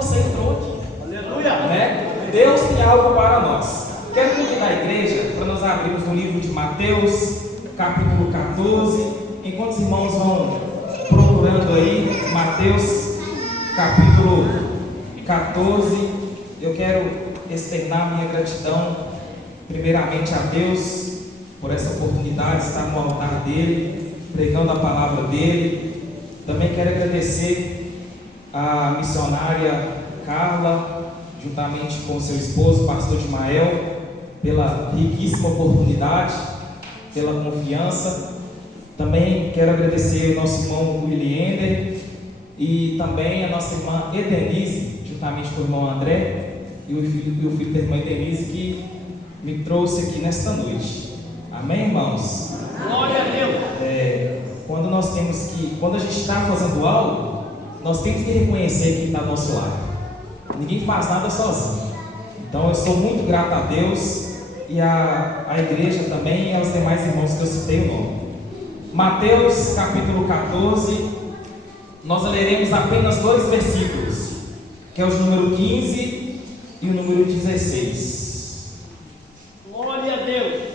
você entrou aqui. Aleluia! Né? Deus tem algo para nós. Quero convidar a igreja para nós abrirmos no livro de Mateus, capítulo 14. Enquanto os irmãos vão procurando aí, Mateus, capítulo 14, eu quero externar minha gratidão, primeiramente a Deus, por essa oportunidade de estar no altar dele, pregando a palavra dele. Também quero agradecer a missionária Carla, juntamente com seu esposo, pastor Ismael, pela riquíssima oportunidade, pela confiança. Também quero agradecer ao nosso irmão Williander e também a nossa irmã Edenise, juntamente com o irmão André e o filho da irmã Edenise, que me trouxe aqui nesta noite. Amém, irmãos? Glória a Deus! Quando a gente está fazendo algo, nós temos que reconhecer quem está ao nosso lado. Ninguém faz nada sozinho. Então eu sou muito grato a Deus e a igreja também e aos demais irmãos que eu citei o nome. Mateus capítulo 14, nós leremos apenas 2 versículos, que é o número 15 e o número 16. Glória a Deus!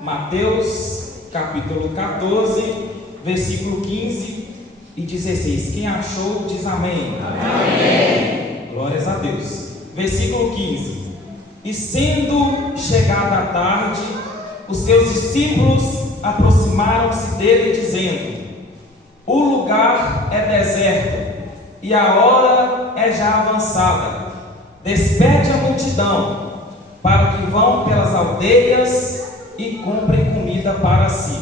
Mateus capítulo 14, versículo 15 e 16. Quem achou, diz amém. Amém. Glórias a Deus. Versículo 15. E sendo chegada a tarde, os seus discípulos aproximaram-se dele, dizendo: o lugar é deserto, e a hora é já avançada. Despede a multidão, para que vão pelas aldeias e comprem comida para si.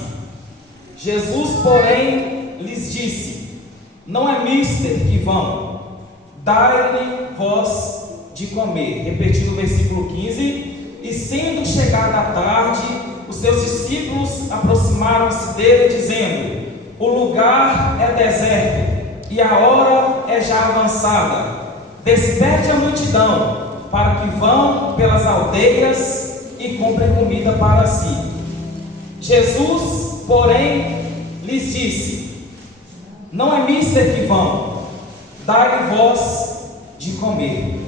Jesus, porém, lhes disse: não é mister que vão, dai-lhe vós de comer. Repetindo o versículo 15: e sendo chegada a tarde, os seus discípulos aproximaram-se dele, dizendo: o lugar é deserto, e a hora é já avançada. Despede a multidão, para que vão pelas aldeias e comprem comida para si. Jesus, porém, lhes disse: não é mister que vão, dai-lhe vós de comer.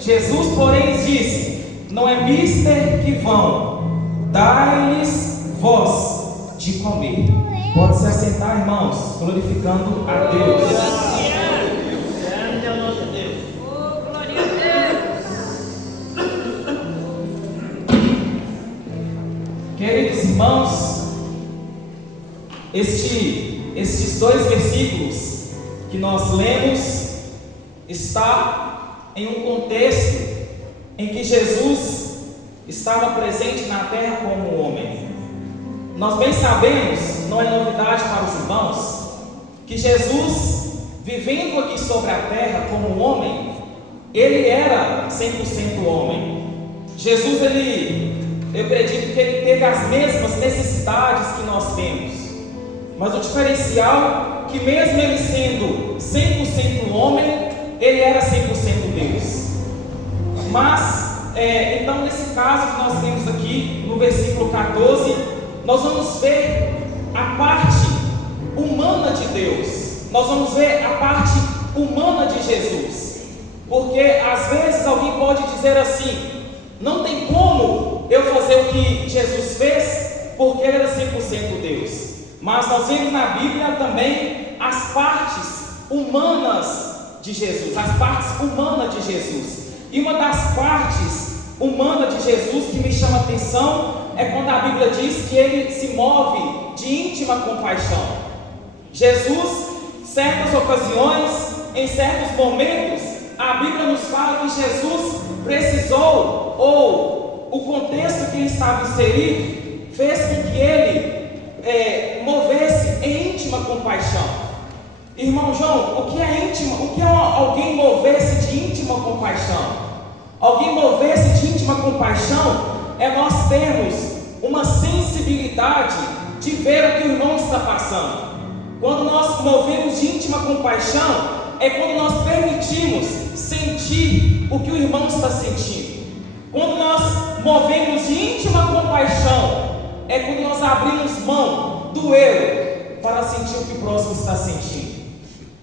Jesus, porém, lhes disse: não é mister que vão, dai-lhes vós de comer. Pode se assentar, irmãos, glorificando a Deus. Grande é o nosso Deus! Glória a Deus! Queridos irmãos, estes 2 versículos que nós lemos está em um contexto em que Jesus estava presente na terra como homem. Nós bem sabemos, não é novidade para os irmãos, que Jesus, vivendo aqui sobre a terra como homem, ele era 100% homem. Jesus, eu acredito que ele teve as mesmas necessidades que nós temos, mas o diferencial é que mesmo ele sendo 100% homem, ele era 100% Deus. Mas, então nesse caso que nós temos aqui, no versículo 14, nós vamos ver a parte humana de Deus, nós vamos ver a parte humana de Jesus, porque às vezes alguém pode dizer assim: não tem como eu fazer o que Jesus fez, porque ele era 100% Deus. Mas nós vemos na Bíblia também as partes humanas de Jesus, as partes humanas de Jesus. E uma das partes humanas de Jesus que me chama a atenção é quando a Bíblia diz que ele se move de íntima compaixão. Jesus, certas ocasiões, em certos momentos, a Bíblia nos fala que Jesus precisou, ou o contexto que ele estava inserido, fez com que ele movesse em íntima compaixão. Irmão João, o que é íntima? O que é alguém mover-se de íntima compaixão? Alguém mover-se de íntima compaixão é nós termos uma sensibilidade de ver o que o irmão está passando. Quando nós movemos de íntima compaixão, é quando nós permitimos sentir o que o irmão está sentindo. Quando nós movemos de íntima compaixão, é quando nós abrimos mão do eu para sentir o que o próximo está sentindo.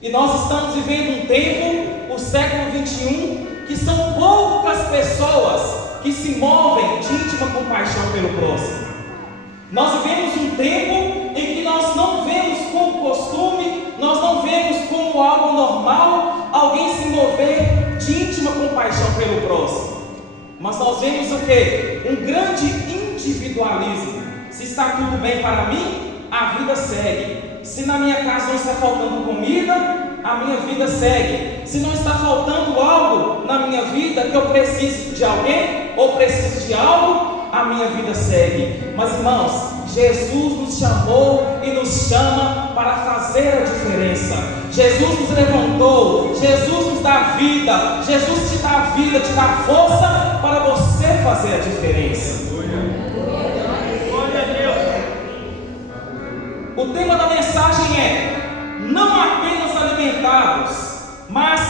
E nós estamos vivendo um tempo, o século 21, que são poucas pessoas que se movem de íntima compaixão pelo próximo. Nós vivemos um tempo em que nós não vemos como costume, nós não vemos como algo normal alguém se mover de íntima compaixão pelo próximo. Mas nós vemos o quê? Um grande individualismo. Se está tudo bem para mim, a vida segue. Se na minha casa não está faltando comida, a minha vida segue. Se não está faltando algo na minha vida que eu preciso de alguém ou preciso de algo, a minha vida segue. Mas irmãos, Jesus nos chamou e nos chama para fazer a diferença. Jesus nos levantou, Jesus nos dá vida, Jesus te dá a vida, te dá força para você fazer a diferença. Glória a Deus. O tema da mensagem é: não apenas alimentados, mas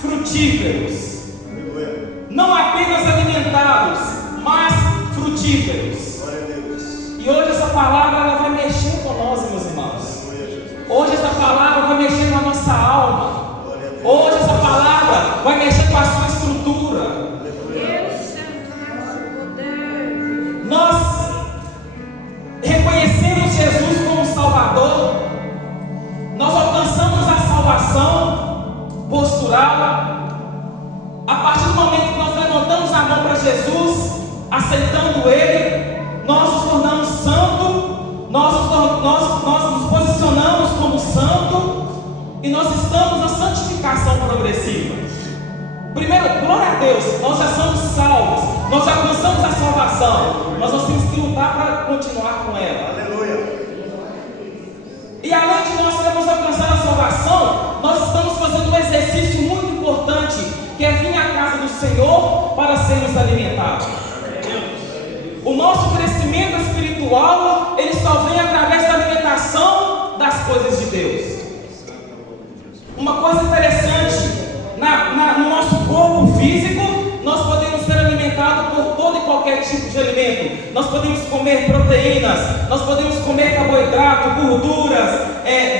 frutíferos. Não apenas alimentados, mas frutíferos. E hoje essa palavra ela vai mexer com nós, meus irmãos. Hoje essa palavra vai mexer com a nossa alma. Hoje essa palavra vai mexer com a sua estrutura. Nós reconhecemos Jesus como Salvador. Nós alcançamos a salvação postural. A partir do momento que nós levantamos a mão para Jesus, aceitando Ele, nós nos tornamos santos, nós nos posicionamos como santo e nós estamos na santificação progressiva. Primeiro, glória a Deus, nós já somos salvos, nós já alcançamos a salvação, mas nós temos que lutar para continuar com ela. Aleluia. E além de nós termos alcançado a salvação, nós estamos fazendo um exercício muito importante, que é vir à casa do Senhor para sermos alimentados. O nosso crescimento espiritual, ele só vem através da alimentação das coisas de Deus. Uma coisa interessante, no nosso corpo físico, nós podemos ser alimentados por todo e qualquer tipo de alimento. Nós podemos comer proteínas, nós podemos comer carboidrato, gorduras,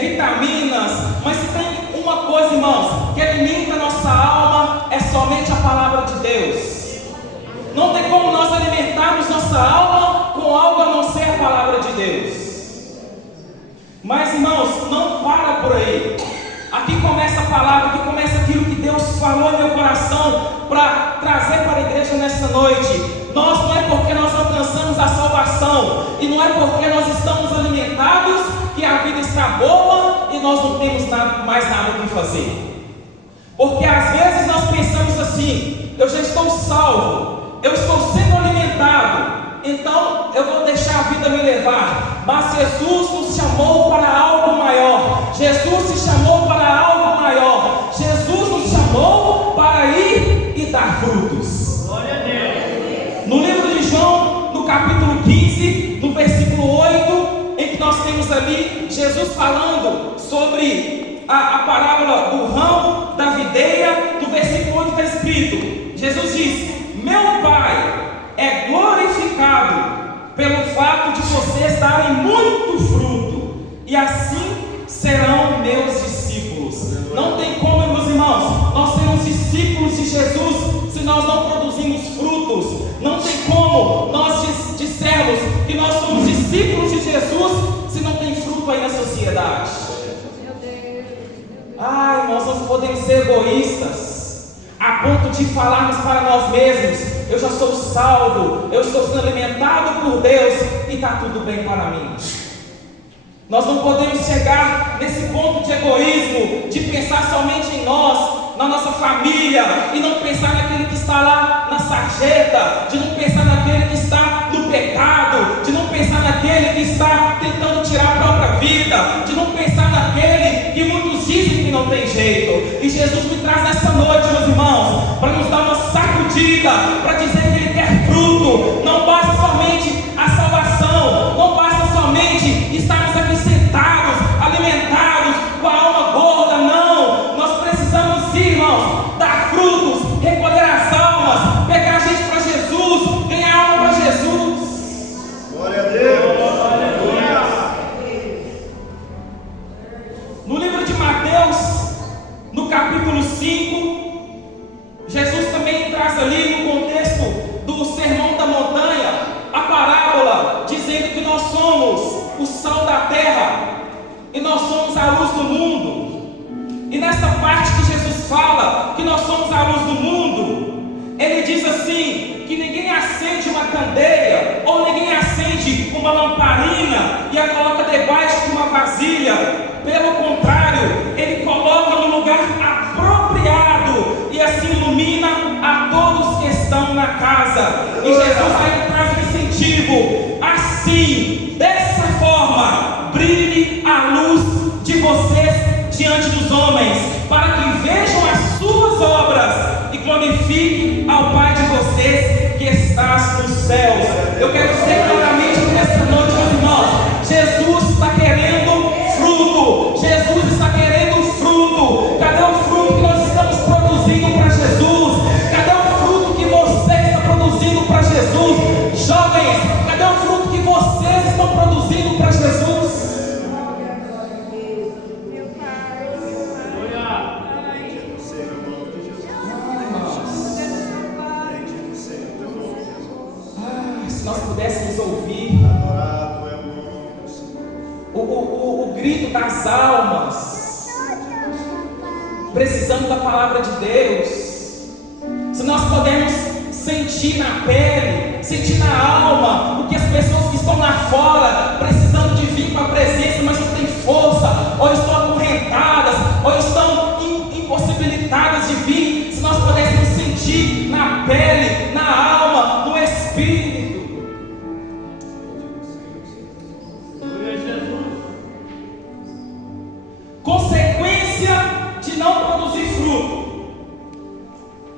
vitaminas. Mas se tem uma coisa, irmãos, que alimenta a nossa alma, é somente a palavra de Deus. Não tem como nós alimentarmos nossa alma com algo a não ser a palavra de Deus. Mas irmãos, não para por aí. Aqui começa a palavra, aqui começa aquilo que Deus falou no meu coração para trazer para a igreja nessa noite. Não é porque nós alcançamos a salvação e não é porque nós estamos alimentados que a vida está boa e nós não temos mais nada o que fazer. Porque às vezes nós pensamos assim: eu já estou salvo, eu estou sendo alimentado, então eu vou deixar a vida me levar. Mas Jesus nos chamou para algo maior. Jesus te chamou para algo maior. Jesus nos chamou para ir e dar frutos. Glória a Deus. No livro de João, no capítulo 15, no versículo 8, em que nós temos ali Jesus falando sobre a parábola do ramo, da videira. No versículo 8 está escrito: Jesus diz: meu Pai é glorificado pelo fato de vocês darem muito fruto, e assim serão meus discípulos. Não tem como, meus irmãos, nós sermos discípulos de Jesus se nós não produzimos frutos. Não tem como nós dissermos que nós somos discípulos de Jesus se não tem fruto aí na sociedade. Ai, irmãos, nós podemos ser egoístas a ponto de falarmos para nós mesmos: eu já sou salvo, eu estou sendo alimentado por Deus e está tudo bem para mim. Nós não podemos chegar nesse ponto de egoísmo, de pensar somente em nós, na nossa família, e não pensar naquele que está lá na sarjeta, de não pensar naquele que está no pecado, de não pensar naquele que está tentando tirar a própria vida, de não pensar naquele que muitos dizem que não tem jeito. E Jesus me traz nessa noite, meus irmãos, para nos dar uma sacudida, para dizer que Ele quer fruto. Não basta somente a salvação, não basta somente estarmos aqui sentados, alimentados, com a alma gorda. Não, nós precisamos, irmãos, dar frutos, recolher as almas, pegar gente para Jesus, ganhar alma para Jesus. Glória a Deus. o sal da terra e nós somos a luz do mundo. E nessa parte que Jesus fala que nós somos a luz do mundo, ele diz assim, que ninguém acende uma candeia, ou ninguém acende uma lamparina e a coloca debaixo de uma vasilha. Pelo contrário, ele coloca no lugar apropriado e assim ilumina a todos que estão na casa. E Jesus aí traz um incentivo, assim, dessa forma, brilhe a luz de vocês diante dos homens, para que vejam as suas obras e glorifiquem ao Pai de vocês que está nos céus. Eu quero dizer claramente nessa noite, meus irmãos, Jesus está querendo fruto. Jesus está querendo fruto. Cadê o fruto que nós estamos produzindo para Jesus? Cadê o fruto que você está produzindo para Jesus? Jovens, cadê o fruto que vocês estão produzindo para Jesus? Se nós pudéssemos ouvir o grito das almas, precisando da palavra de Deus, se nós pudermos sentir na pele, sentir na alma, o que as pessoas que estão lá fora, precisando de vir para a presença, mas não têm força, ou estão acorrentadas, ou estão impossibilitadas de vir, se nós pudéssemos sentir na pele, na alma, no espírito. Consequência de não produzir fruto.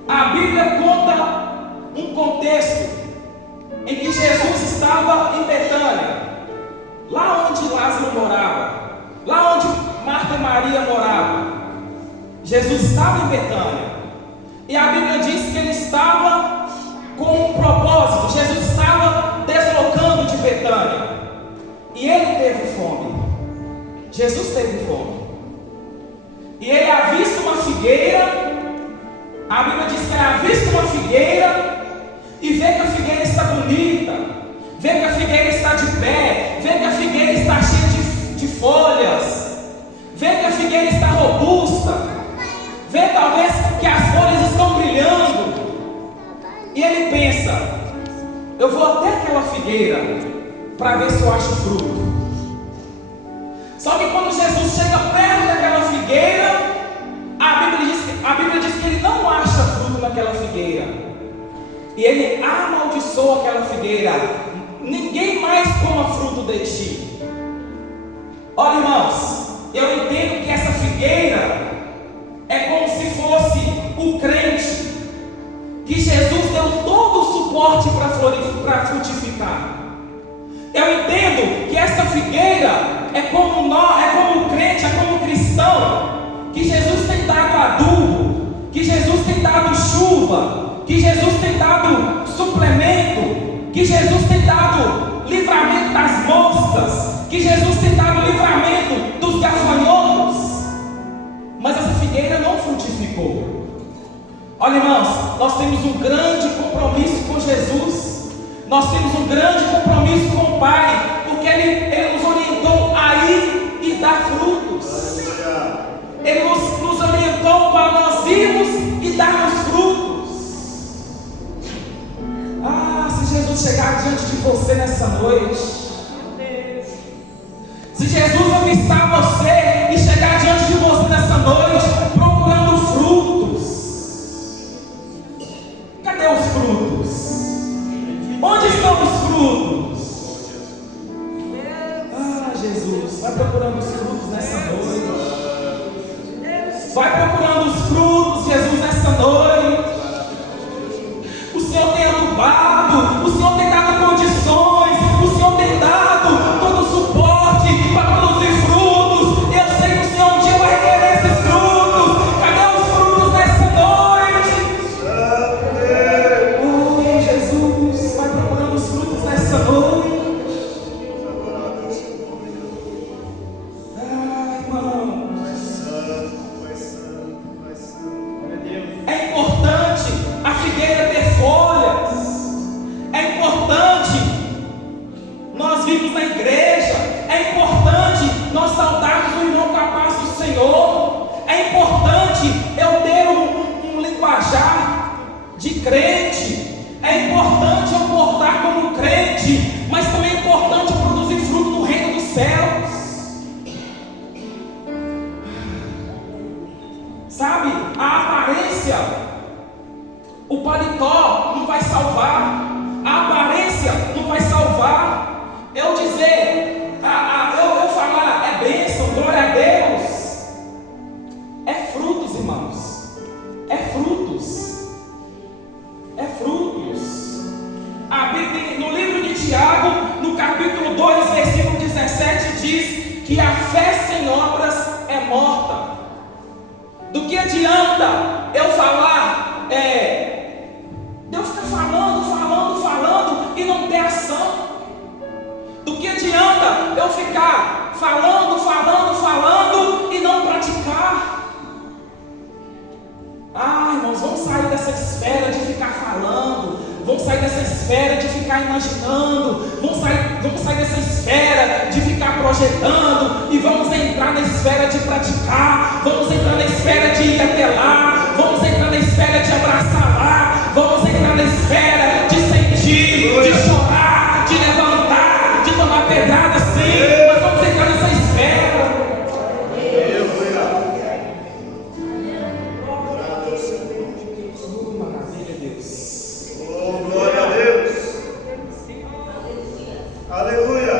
A Bíblia conta um contexto em que Jesus estava em Betânia, lá onde Lázaro morava, lá onde Marta e Maria moravam. Jesus estava em Betânia, e a Bíblia diz que ele estava com um propósito. Jesus estava deslocando de Betânia, e ele teve fome. Jesus teve fome. E ele avista uma figueira. A Bíblia diz que ele avista uma figueira e vê que a figueira está bonita, vê que a figueira está de pé, vê que a figueira está cheia de folhas, vê que a figueira está robusta, vê talvez que as folhas estão brilhando. E ele pensa: eu vou até aquela figueira para ver se eu acho fruto. Só que quando Jesus chega perto daquela figueira, a Bíblia diz que ele não acha fruto naquela figueira. E ele amaldiçoa aquela figueira: ninguém mais coma fruto de ti. Olha, irmãos, eu entendo que essa figueira é como se fosse o crente, que Jesus deu todo o suporte para frutificar. Eu entendo que essa figueira é como o crente, é como o cristão, que Jesus tem dado adubo, que Jesus tem dado chuva, que Jesus tem dado suplemento, que Jesus tem dado livramento das moscas, que Jesus tem dado livramento dos gafanhotos. Mas essa figueira não frutificou. Olha, irmãos, nós temos um grande compromisso com Jesus. Nós temos um grande compromisso com o Pai, porque Ele nos orientou a ir e dar frutos. Ele nos orientou para nós irmos e darmos frutos. Se Jesus chegar diante de você nessa noite, se Jesus avistar você e chegar diante de você nessa noite procurando frutos, cadê os frutos? Onde estão os frutos? Jesus, vai procurando os frutos nessa noite. Vai procurando os frutos, Jesus, nessa noite. O Senhor tem adubado, o Senhor tem dado condições, o Senhor tem dado todo o suporte para produzir frutos. Eu sei que o Senhor um dia vai requerer esses frutos. Cadê os frutos nessa noite? Oh, Jesus, vai procurando os frutos nessa noite. Irmão, é importante que a fé sem obras é morta. Do que adianta eu falar, Deus fica falando e não ter ação? Do que adianta eu ficar falando e não praticar? Irmãos, vamos sair dessa esfera de ficar falando, vamos sair dessa esfera de ficar imaginando, vamos sair dessa esfera de ficar projetando e vamos entrar na esfera de praticar, vamos entrar na esfera de ir até lá, vamos entrar na esfera de abraçar lá, vamos entrar na esfera de sentir, de chorar, de levantar, de tomar pedrada, sim, mas vamos entrar nessa esfera. Maravilha, Deus. Oh, glória a Deus. Aleluia.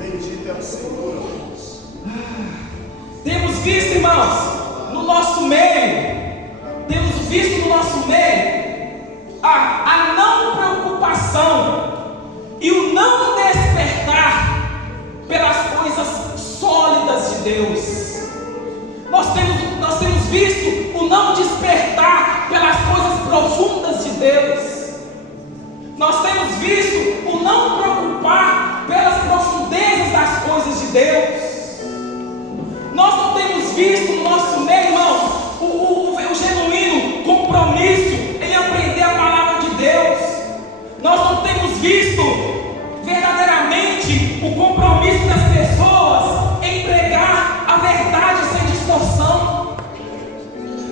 Bendito é o Senhor. Temos visto, irmãos, no nosso meio, a não preocupação e o não despertar pelas coisas sólidas de Deus. Nós temos visto o não despertar pelas coisas profundas de Deus. Nós temos visto o não preocupar pelas profundezas das coisas de Deus. Nós não temos visto no nosso meio, irmãos, o genuíno compromisso em aprender a palavra de Deus. Nós não temos visto verdadeiramente o compromisso das pessoas em pregar a verdade sem distorção.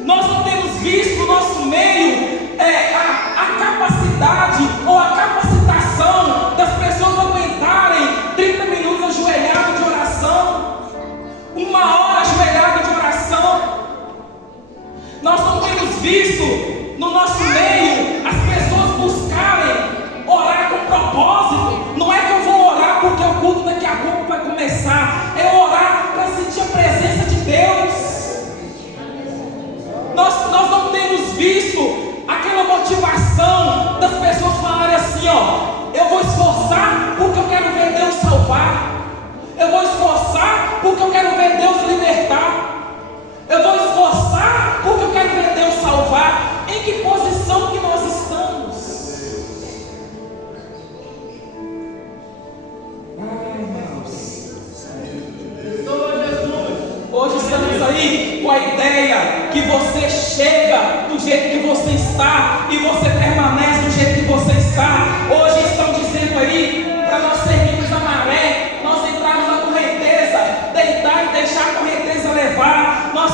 Nós não temos visto no nosso meio a capacidade ou a capacitação das pessoas aguentarem 30 minutos ajoelhado de oração, 1 hora ajoelhado de oração. Nós não temos visto no nosso meio as pessoas buscarem orar com propósito. Não é que eu vou orar porque o culto daqui a pouco vai começar, é orar para sentir a presença de Deus. Nós não temos visto aquela motivação das pessoas falarem assim, eu vou esforçar porque eu quero ver Deus salvar, eu vou esforçar porque eu quero ver Deus libertar, eu vou esforçar porque eu quero ver Deus salvar. Em que posição que nós estamos? Irmãos, hoje estamos aí com a ideia que você chega do jeito que você está e você permanece do jeito que você está. Hoje estão dizendo aí para nós seguirmos a maré, nós entrarmos na correnteza, deitar e deixar a correnteza levar. Nós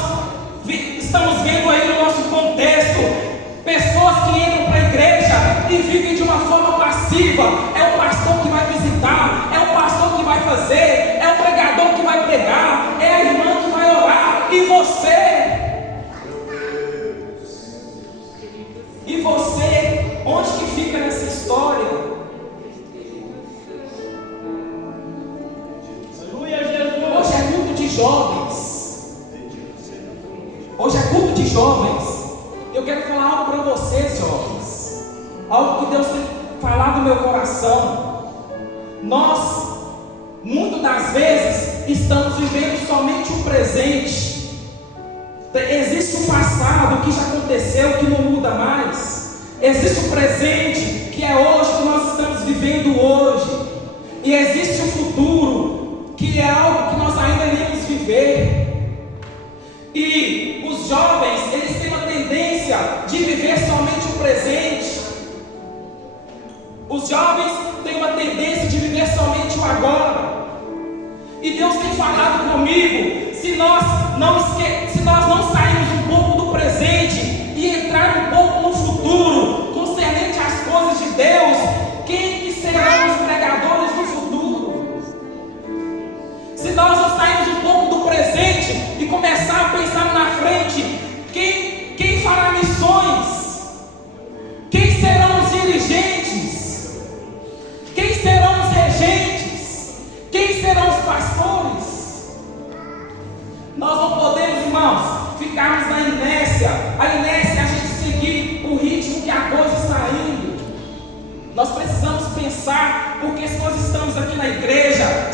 estamos vendo aí no nosso contexto pessoas que entram para a igreja e vivem de uma forma passiva. É o pastor que vai visitar, é o pastor que vai fazer, é o pregador que vai pregar, é a irmã que vai orar. E você, onde que fica nessa história? Aleluia, Jesus. Hoje é culto de jovens. Hoje é culto de jovens. Eu quero falar algo para vocês, jovens. Algo que Deus tem falado no meu coração. Nós, muitas das vezes, estamos vivendo somente o presente. Existe o passado que já aconteceu, que não muda mais. Existe o presente, que é hoje, que nós estamos vivendo hoje. E existe o futuro, que é algo que nós ainda iremos viver. E os jovens, eles têm uma tendência de viver somente o presente. Os jovens têm uma tendência de viver somente o agora. E Deus tem falado comigo, se nós não sairmos um pouco do presente e entrar um pouco no futuro, concernente às coisas de Deus, quem que serão os pregadores do futuro? Se nós não sairmos um pouco do presente e começar a pensar na frente, quem fará missões? Quem serão os dirigentes? Quem serão os regentes? Quem serão os pastores? Nós não podemos, irmãos, ficarmos na inércia. A inércia é a gente seguir o ritmo que a coisa está indo. Nós precisamos pensar, porque se nós estamos aqui na igreja,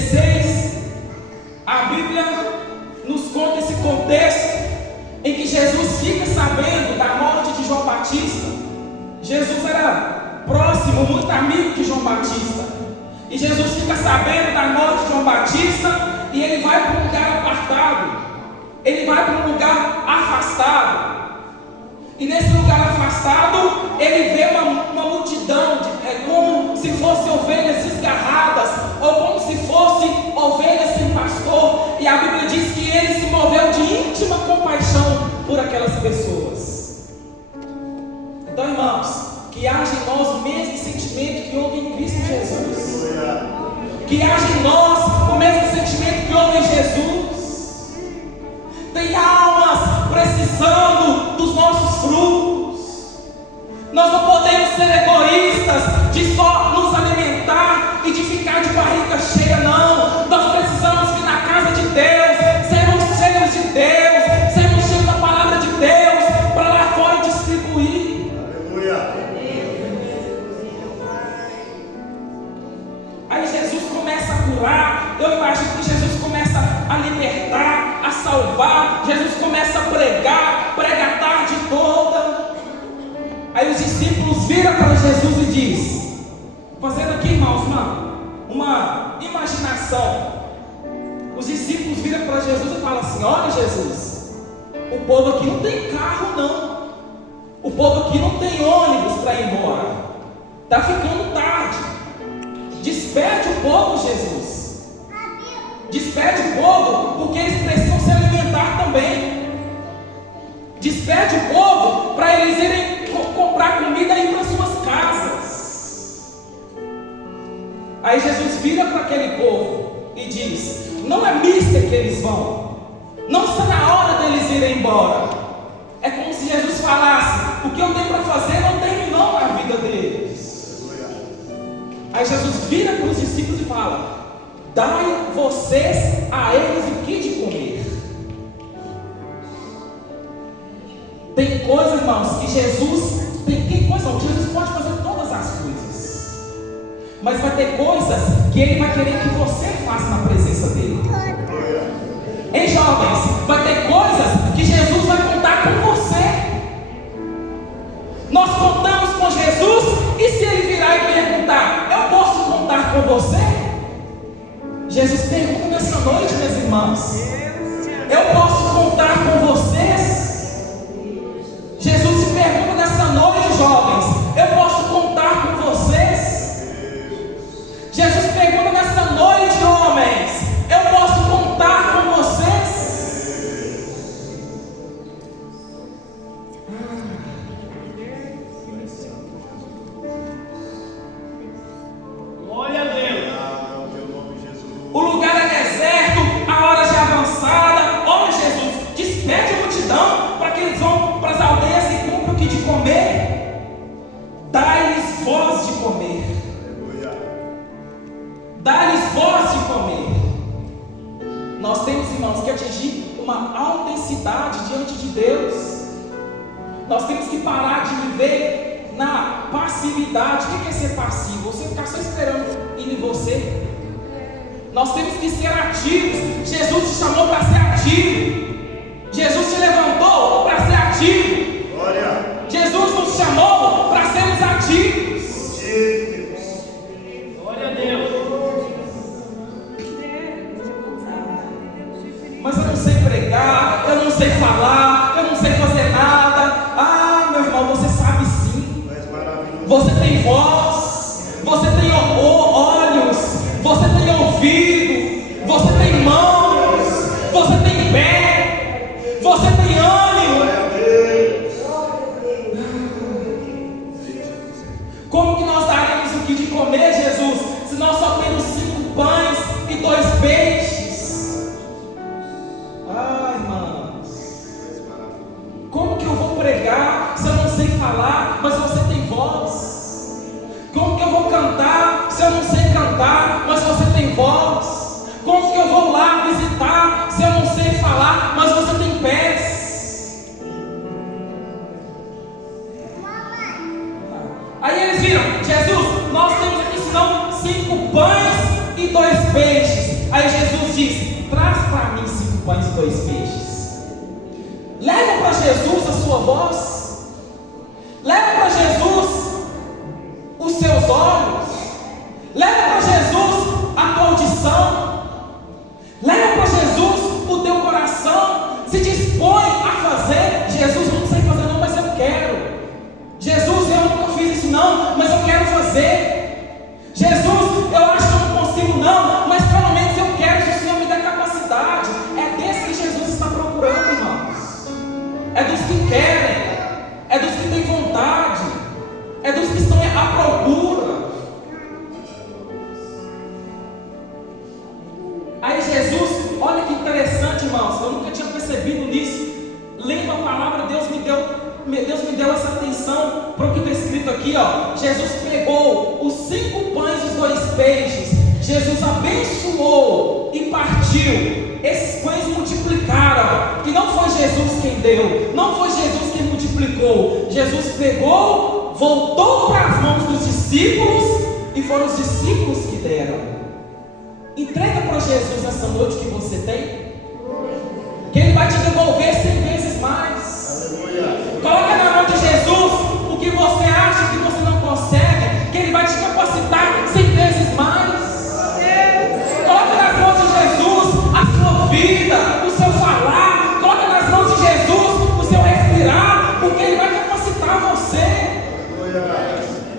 16, a Bíblia nos conta esse contexto em que Jesus fica sabendo da morte de João Batista. Jesus era próximo, muito amigo de João Batista, e Jesus fica sabendo da morte de João Batista, e ele vai para um lugar apartado, ele vai para um lugar afastado. E nesse lugar afastado, ele vê uma multidão, como se fossem ovelhas desgarradas, ou como se fossem ovelhas sem pastor. E a Bíblia diz que ele se moveu de íntima compaixão por aquelas pessoas. Então, irmãos, que haja em nós o mesmo sentimento que houve em Cristo Jesus. Que haja em nós o mesmo sentimento que houve em Jesus. Tem almas precisando dos nossos frutos. Nós não podemos ser egoístas de só nos alimentar e de ficar de barriga cheia, não. Nós precisamos vir na casa de Deus, sermos cheios de Deus, sermos cheios da palavra de Deus, para lá fora distribuir. Aleluia. Aí Jesus começa a curar. Eu imagino que Jesus começa a libertar, a salvar. Jesus começa a prega a tarde toda. Aí os discípulos viram para Jesus e diz, fazendo aqui, irmãos, uma imaginação. Os discípulos viram para Jesus e falam assim: olha, Jesus, o povo aqui não tem carro, não. O povo aqui não tem ônibus para ir embora. Está ficando tarde. Despede o povo, Jesus. Despede o povo, porque eles precisam se alimentar também. Despede o povo para eles irem comprar comida e ir para suas casas. Aí Jesus vira para aquele povo e diz: não é mista que eles vão, não está na hora deles irem embora. É como se Jesus falasse: o que eu tenho para fazer não terminou na vida deles. Aí Jesus vira para os discípulos e fala: dai vocês a eles o que de comer. Tem coisa, irmãos, que Jesus pode fazer todas as coisas, mas vai ter coisas que Ele vai querer que você faça na presença dEle. Hein, jovens? Vai ter coisas que Jesus vai contar com você. Nós contamos com Jesus, e se Ele virar e perguntar: eu posso contar com você? Jesus pergunta nessa noite, minhas irmãs: eu posso contar com vocês? Jesus se pergunta nessa noite, jovens: eu posso contar com vocês? Jesus pergunta nessa noite, homens: eu posso contar com vocês? Glória a Deus. O lugar é deserto, a hora já é avançada. Olha, Jesus, despede a multidão para que eles vão para as aldeias e comprem o que de comer. Dai-lhes voz de comer. Dá-lhes voz de comer. Nós temos, irmãos, que atingir uma autenticidade diante de Deus. Nós temos que parar de viver na passividade. O que é ser passivo? Você ficar só esperando ir em você. Nós temos que ser ativos. Jesus te chamou para ser ativo. Jesus te levantou para ser ativo. Glória. Jesus nos chamou para sermos ativos. Glória a Deus. Mas eu não sei pregar, eu não sei falar, eu não sei fazer nada. Ah, meu irmão, você sabe sim. Tu és maravilhoso. Você tem voz, você tem olhos, você tem ouvido, você tem mãos, você tem pé, você tem ânimo. Glória a Deus. Como que nós daremos o que de comer, Jesus, se nós só temos 5 pães e 2 peixes? Ah, irmãos, como que eu vou pregar se eu não sei falar, mas você tem voz? Como que eu vou cantar se eu não sei cantar, mas você tem voz? Como que eu vou lá visitar se eu não sei falar, mas você tem pés? diz: traz para mim 5 pães e 2 peixes. Leva para Jesus a sua voz. Leva para Jesus os seus olhos. Leva para Jesus a tua audição. Leva para Jesus o teu coração. Se dispõe a fazer. Jesus, eu não sei fazer não, mas eu quero. Jesus, eu nunca fiz isso não, mas eu quero fazer. Jesus, eu acho que eu não consigo não, mas pelo menos eu quero que o Senhor me dê capacidade. É desse que Jesus está procurando, irmãos. É dos que querem, é dos que têm vontade, é dos que estão à procura. Aí Jesus, olha que interessante, irmãos, eu nunca tinha percebido nisso. Lendo a palavra, Deus me deu essa atenção para o que está escrito aqui, ó. Jesus pegou os 5 pães e os 2 peixes, Jesus abençoou e partiu. Esses pães multiplicaram, que não foi Jesus quem deu, não foi Jesus quem multiplicou. Jesus pegou, voltou para as mãos dos discípulos, e foram os discípulos que deram. Entrega para Jesus essa noite que você tem, que Ele vai te devolver 100 vezes mais. Aleluia. Coloca na mão de Jesus o que você acha que você não consegue, que Ele vai te capacitar 100 vezes mais. Coloca nas mãos de Jesus a sua vida, o seu falar. Coloca nas mãos de Jesus o seu respirar, porque Ele vai capacitar você.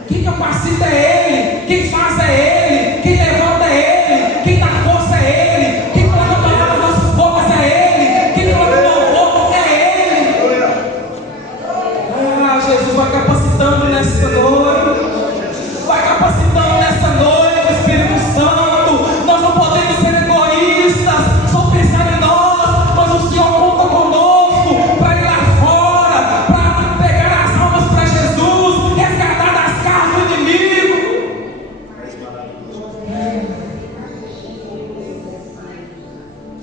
Quem capacita é Ele, quem faz é Ele, quem levanta é Ele, quem dá força é Ele, quem coloca a palavra nas nossas bocas é Ele, quem coloca louvor é Ele. Ah, Jesus vai capacitando nessa noite, vai capacitando nessa noite, Espírito Santo. Nós não podemos ser egoístas, só pensar em nós, mas o Senhor conta conosco para ir lá fora, para pegar as almas para Jesus, resgatar das garras do inimigo.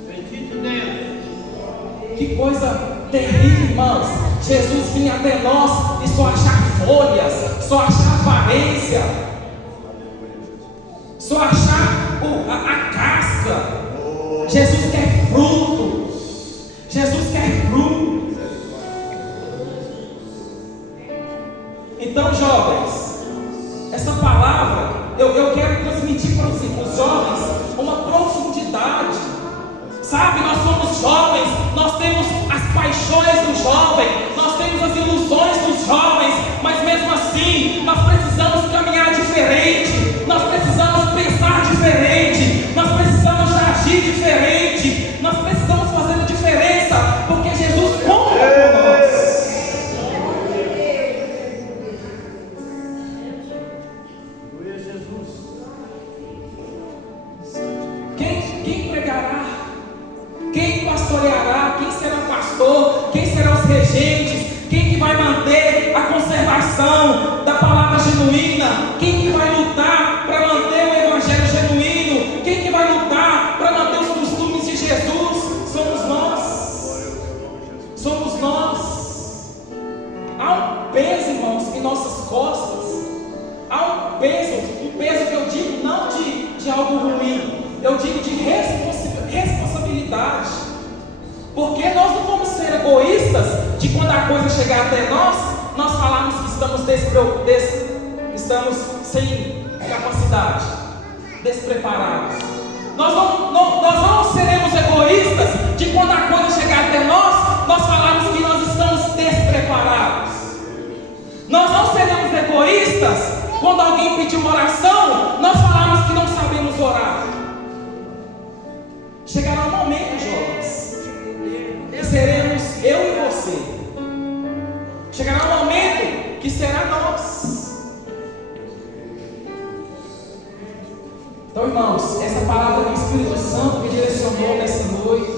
Bendito Deus. Que coisa terrível, irmãos. Jesus vinha até nós e só achar folhas, só achar aparência, só achar a casca. Jesus quer fruto. Jesus quer fruto. Então, jovens, essa palavra eu quero transmitir para os jovens uma profundidade. Sabe, nós somos jovens, nós temos as paixões do jovem, nós temos as ilusões dos jovens, mas mesmo assim, nós precisamos caminhar diferente, nós precisamos pensar diferente, nós precisamos agir diferente, nós precisamos fazer a diferença, porque Jesus conta com nós. Glória a Jesus. Quem pregará? Quem pastoreará? Quem será pastor? Quem serão os regentes? Quem que vai manter a conservação da palavra genuína? Quem que vai lutar para manter o evangelho genuíno? Quem que vai lutar para manter os costumes de Jesus? Somos nós. Somos nós. Há um peso, irmãos, em nossas costas. Há um peso que eu digo não de algo ruim, eu digo de responsabilidade. Porque nós não vamos ser egoístas de quando a coisa chegar até nós falarmos que estamos sem capacidade, despreparados. Nós não seremos egoístas de quando a coisa chegar até nós falarmos que nós estamos despreparados. Nós não seremos egoístas quando alguém pedir uma oração, nós falarmos que não sabemos orar. Chegará um momento, jovens, que seremos eu e você. Chegará um momento que será nós. Então, irmãos, essa palavra que o Espírito Santo me direcionou nessa noite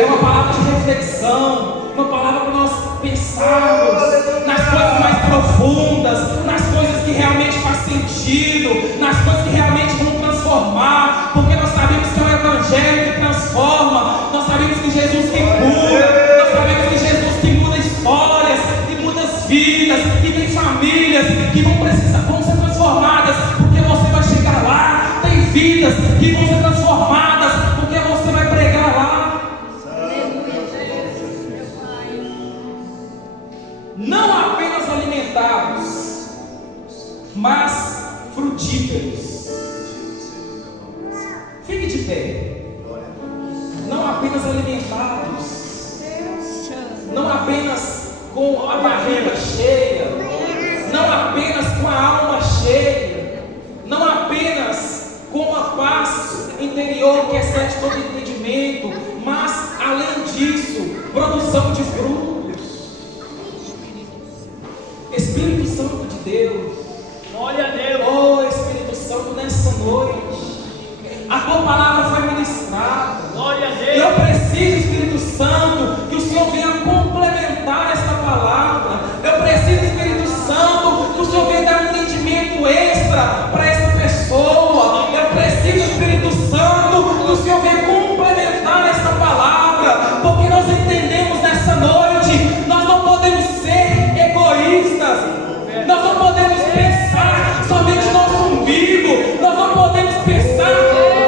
é uma palavra de reflexão, uma palavra para nós pensarmos nas coisas mais profundas, nas coisas que realmente fazem sentido, nas coisas que realmente vão transformar, porque nós sabemos que é o Evangelho que transforma, nós sabemos que Jesus que cura, nós sabemos que Jesus que muda histórias, que muda vidas, e tem famílias que vão ser transformadas, porque você vai chegar lá. Tem vidas que vão ser transformadas, porque apenas alimentados, não apenas com a barriga cheia, não apenas com a alma cheia, não apenas com a paz interior que excede todo entendimento, mas além disso, produção de frutos. Espírito Santo de Deus, Glória a Deus. oh Espírito Santo, nessa noite, a tua palavra foi ministrada. Glória a E Deus. eu preciso, Espírito Santo, que o Senhor venha complementar esta palavra. Eu preciso, Espírito Santo, que o Senhor venha dar um entendimento extra para essa pessoa. Eu preciso, Espírito Santo, que o Senhor venha complementar esta palavra, porque nós entendemos nessa noite, nós não podemos ser egoístas, nós não podemos pensar somente no nosso umbigo, nós não podemos pensar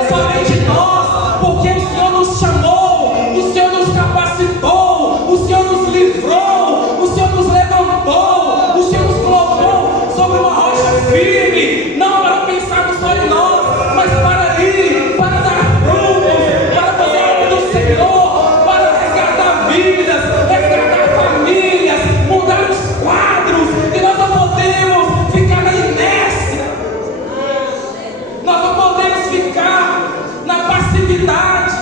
somente nós, porque o Senhor nos chamou, o Senhor nos capacitou, o Senhor nos livrou, o Senhor nos levantou, o Senhor nos colocou sobre uma rocha firme, não para pensarmos só em nós, mas para ir, para dar frutos, para fazer a obra do Senhor, para resgatar vidas, resgatar famílias, mudar os quadros, e nós não podemos ficar na inércia, nós não podemos ficar na passividade,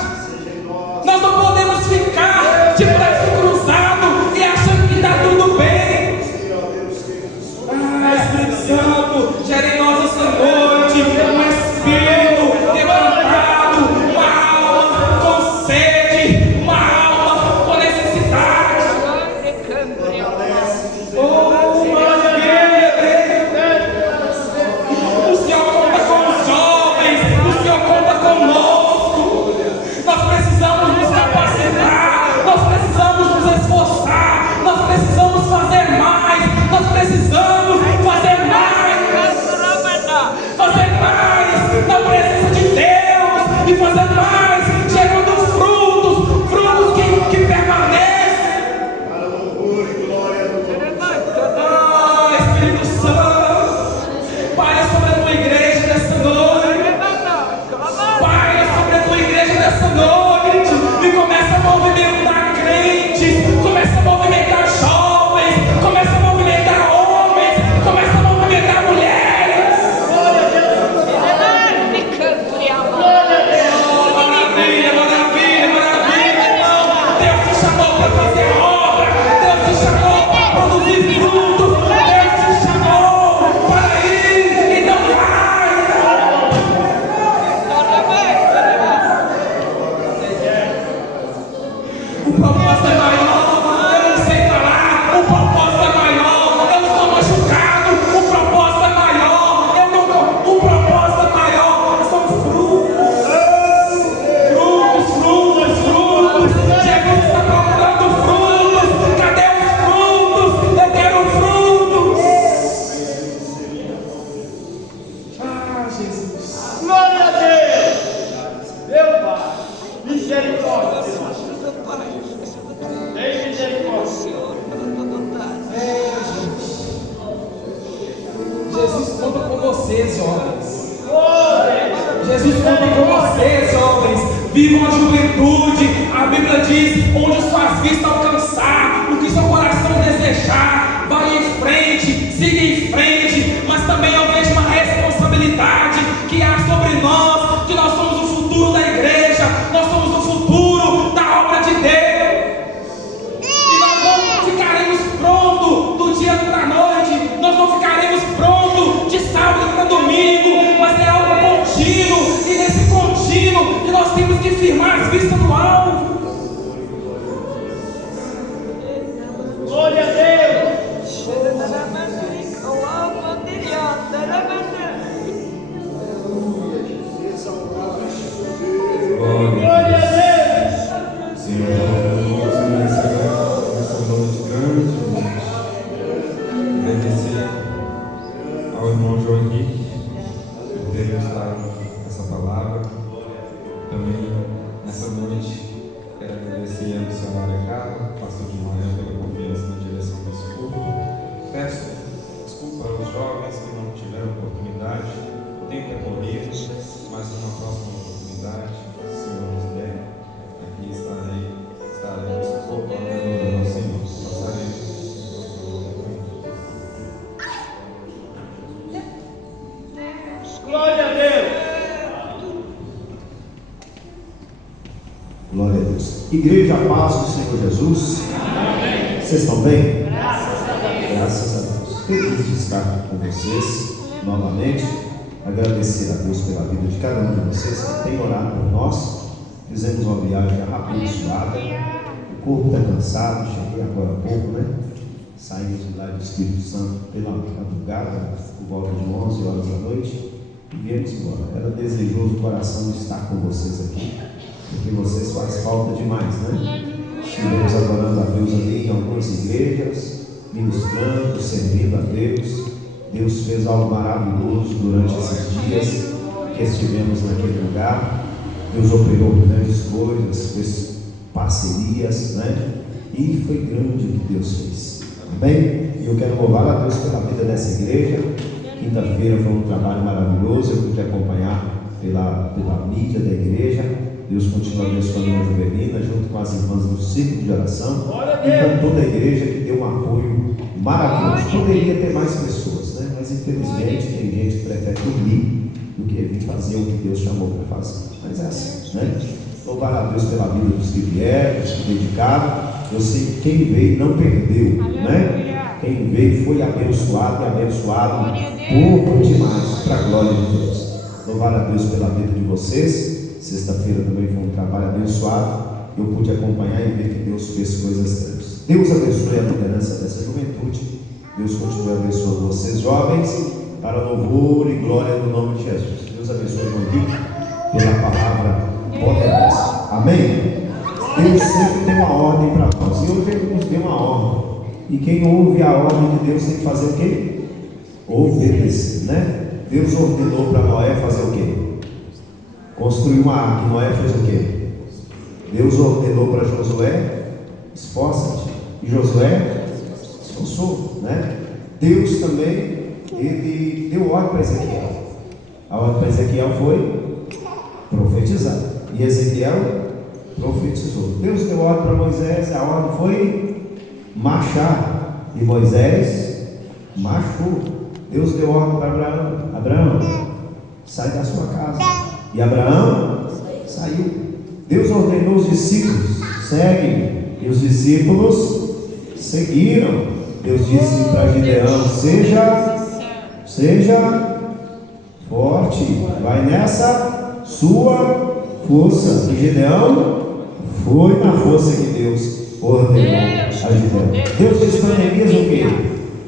nós não podemos ficar de braço cruzado e achando que está tudo bem. Espírito Santo, gere em nós essa noite um espírito quebrantado, uma alma com sede, uma alma com necessidade. Oh, maravilha! O Senhor conta com os jovens, o Senhor conta conosco. Nós precisamos nos capacitar, nós precisamos nos esforçar, nós precisamos fazer mais, nós precisamos fazer mais na presença de Deus e fazer mais, gerando frutos que permanecem. Para louvor e glória do Espírito Santo, paira sobre a tua igreja nessa noite, paira sobre a tua igreja nessa noite e começa a movimentar crentes, começa a movimentar jovens, começa a movimentar homens, começa a movimentar mulheres. Oh, maravilha, maravilha, maravilha, irmão. Deus te chamou para fazer obra, Deus te chamou para produzir frutos, Deus te chamou para ir e não vai. O propósito é maior, eu não sei falar, o propósito é maior, eu estou machucado, o propósito é maior, o propósito é maior, são frutos. Jesus está procurando frutos. Cadê os frutos? Eu quero frutos. Ah, Jesus. Glória a Deus. Meu Pai, misericórdia, Deus. Tem misericórdia. Jesus conta com vocês, jovens. Glória. Jesus conta com vocês, jovens. Vivam a juventude. A Bíblia diz: onde suas vistas alcançar, o que seu coração desejar, vai em frente, siga em frente. Mas também eu vejo uma responsabilidade que há sobre nós, que nós somos o futuro da igreja, nós somos o futuro da obra de Deus. E nós não ficaremos prontos do dia para a noite, nós não ficaremos prontos de sábado para domingo, mas é algo contínuo, e nesse contínuo que nós temos que firmar as vistas no alvo. Glória a Deus. Glória a Deus. Senhor, nessa noite grande, agradecer ao irmão João Henrique por ter ministrado essa palavra. Também nessa noite quero agradecer a missionária Carla, pastor de manhã, pela confiança na direção desse culto. Peço desculpa aos jovens que não tiveram oportunidade, o tempo é corrido, mas numa próxima oportunidade, se o Senhor nos der, aqui está Glória a Deus. Igreja, a paz do Senhor Jesus. Amém. Vocês estão bem? Graças a Deus. Graças a Deus. Feliz de estar com vocês novamente. Agradecer a Deus pela vida de cada um de vocês que tem orado por nós. Fizemos uma viagem rápida e suave. O corpo está cansado. Cheguei agora há pouco, né? Saímos lá do Espírito Santo pela madrugada, por volta de 11 horas da noite, e viemos embora. Era desejoso o coração estar com vocês aqui, porque vocês fazem falta demais, né? Estivemos adorando a Deus ali em algumas igrejas, ministrando, servindo a Deus. Deus fez algo maravilhoso durante esses dias que estivemos naquele lugar. Deus operou grandes coisas, fez parcerias, né? E foi grande o que Deus fez. Amém? E eu quero louvar a Deus pela vida dessa igreja. Quinta-feira foi um trabalho maravilhoso. Eu pude acompanhar pela mídia da igreja. Deus continua abençoando a Juvelina, junto com as irmãs do círculo de oração e com toda a igreja que deu um apoio maravilhoso. Poderia ter mais pessoas, né? Mas infelizmente tem gente que prefere dormir do que vir fazer o que Deus chamou para fazer. Mas é assim, né? Louvar a Deus pela vida dos que vieram, dos que dedicaram. Eu sei que quem veio não perdeu, né? Quem veio foi abençoado e abençoado pouco demais, para a glória de Deus. Louvar a Deus pela vida de vocês. Sexta-feira também foi um trabalho abençoado. Eu pude acompanhar e ver que Deus fez coisas grandes. Deus abençoe a liderança dessa juventude. Deus continue abençoando vocês, jovens, para louvor e glória no nome de Jesus. Deus abençoe o Henrique pela palavra poderosa. Amém? Deus sempre tem uma ordem para nós. E hoje Ele nos deu uma ordem. E quem ouve a ordem de Deus tem que fazer o quê? Obedecer, né? Deus ordenou para Noé fazer o quê? Construir uma arca. E Noé fez o quê? Deus ordenou para Josué: esforça-te. E Josué esforçou, né? Deus também, Ele deu ordem para Ezequiel. A ordem para Ezequiel foi profetizar. E Ezequiel profetizou. Deus deu ordem para Moisés, a ordem foi marchar, e Moisés marchou. Deus deu ordem para Abraão: Abraão, sai da sua casa. E Abraão saiu. Deus ordenou os discípulos: segue. E os discípulos seguiram. Deus disse para Gideão: seja forte, vai nessa sua força. E Gideão foi na força que Deus ordenou a Gideão. Deus disse para Neemias o quê?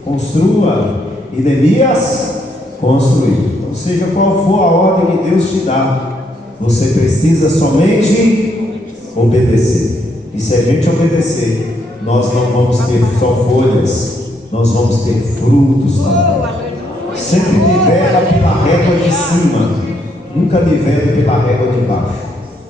Construa. E Neemias construiu. Ou seja, qual for a ordem que Deus te dá, você precisa somente obedecer. E se a gente obedecer, nós não vamos ter só folhas, nós vamos ter frutos também. Sempre nivela pela régua de cima, nunca nivele pela régua de baixo.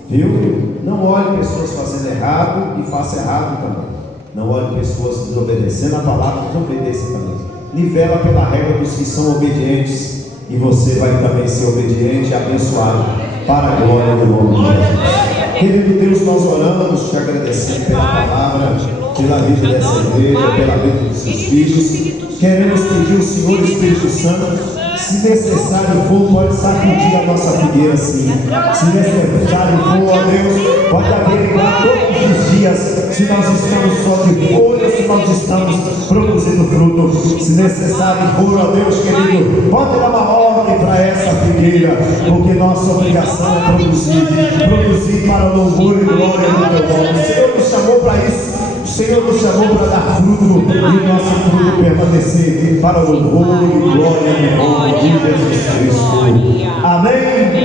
Viu? Não olhe pessoas fazendo errado e faça errado também. Não olhe pessoas desobedecendo a palavra e desobedeça também. Nivela pela régua dos que são obedientes, e você vai também ser obediente e abençoado para a glória do nome de Jesus. Querido Deus, nós oramos te agradecendo pela palavra, pela vida dessa igreja, pela vida dos seus filhos. Queremos pedir ao Senhor Espírito Santo, se necessário for, pode sacudir a nossa figueira assim. Se necessário for, ó Deus, pode averiguar todos os dias se nós estamos só de folha, se nós estamos produzindo fruto. Se necessário for, ó Deus querido, pode dar uma ordem para essa figueira, porque nossa obrigação é produzir para o louvor e glória do teu nome. O Senhor nos chamou para isso. O Senhor nos chamou para dar fruto e nosso fruto permanecer para o louvor e glória no nome de Jesus Cristo. Amém e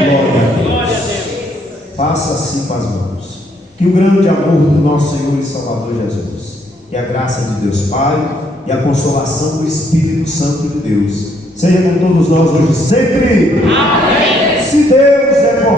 glória a Deus. Faça assim com as mãos. Que o grande amor do nosso Senhor e Salvador Jesus, e a graça de Deus Pai e a consolação do Espírito Santo de Deus seja com todos nós hoje sempre. Amém. Se Deus é por